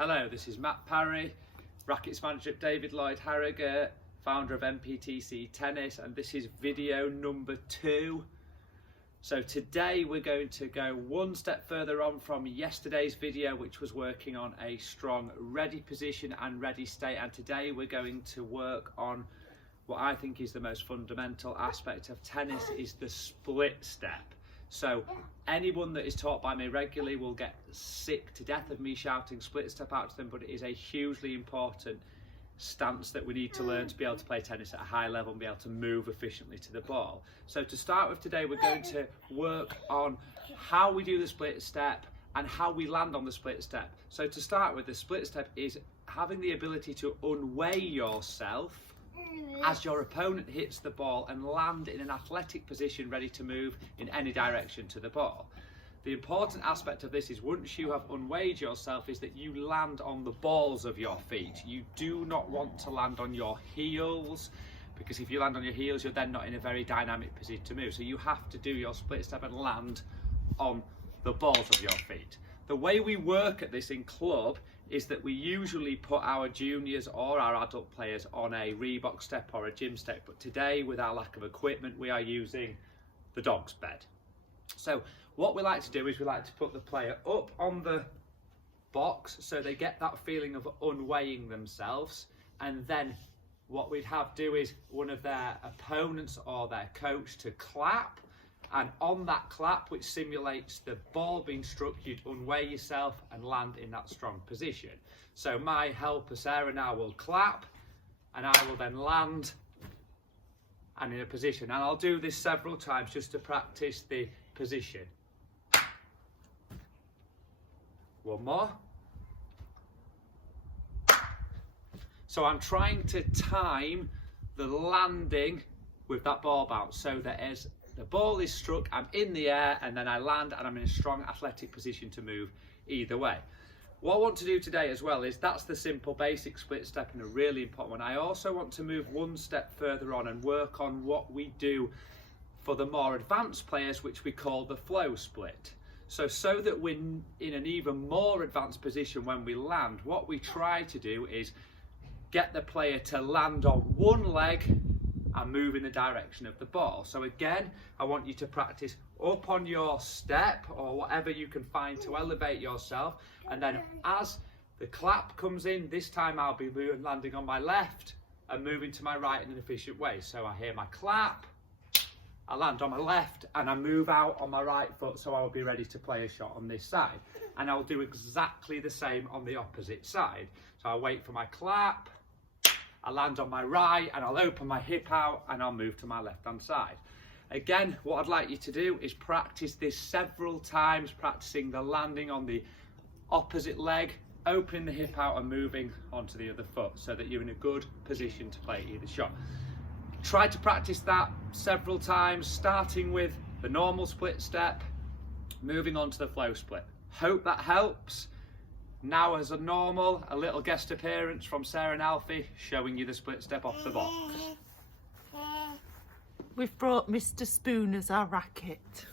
Hello, this is Matt Parry, rackets manager at David Lloyd Harrogate, founder of MPTC Tennis, and this is video number 2. So today we're going to go one step further on from yesterday's video, which was working on a strong ready position and ready state, and today we're going to work on what I think is the most fundamental aspect of tennis, is the split step. So anyone that is taught by me regularly will get sick to death of me shouting split step out to them, but it is a hugely important stance that we need to learn to be able to play tennis at a high level and be able to move efficiently to the ball. So to start with today, we're going to work on how we do the split step and how we land on the split step. So to start with, the split step is having the ability to unweigh yourself as your opponent hits the ball and land in an athletic position ready to move in any direction to the ball. The important aspect of this is once you have unweighed yourself is that you land on the balls of your feet. You do not want to land on your heels, because if you land on your heels you're then not in a very dynamic position to move. So you have to do your split step and land on the balls of your feet. The way we work at this in club is that we usually put our juniors or our adult players on a Reebok step or a gym step, but today with our lack of equipment we are using the dog's bed. So what we like to do is we like to put the player up on the box so they get that feeling of unweighing themselves, and then what we'd have do is one of their opponents or their coach to clap, and on that clap, which simulates the ball being struck, you'd unweigh yourself and land in that strong position. So my helper Sarah now will clap and I will then land and in a position, and I'll do this several times just to practice the position. One more. So I'm trying to time the landing with that ball bounce so that as the ball is struck, I'm in the air and then I land and I'm in a strong athletic position to move either way. What I want to do today as well is that's the simple basic split step and a really important one. I also want to move one step further on and work on what we do for the more advanced players, which we call the flow split. So that we're in an even more advanced position when we land, what we try to do is get the player to land on one leg and move in the direction of the ball. So again, I want you to practice up on your step or whatever you can find to elevate yourself, and then as the clap comes in, this time I'll be landing on my left and moving to my right in an efficient way. So I hear my clap, I land on my left and I move out on my right foot, so I will be ready to play a shot on this side. And I'll do exactly the same on the opposite side. So I wait for my clap, I land on my right and I'll open my hip out and I'll move to my left hand side. Again, what I'd like you to do is practice this several times, practicing the landing on the opposite leg, opening the hip out and moving onto the other foot so that you're in a good position to play either shot. Try to practice that several times, starting with the normal split step, moving on to the flow split. Hope that helps. Now as a little guest appearance from Sarah and Alfie showing you the split step off the box. We've brought Mr. Spoon as our racket.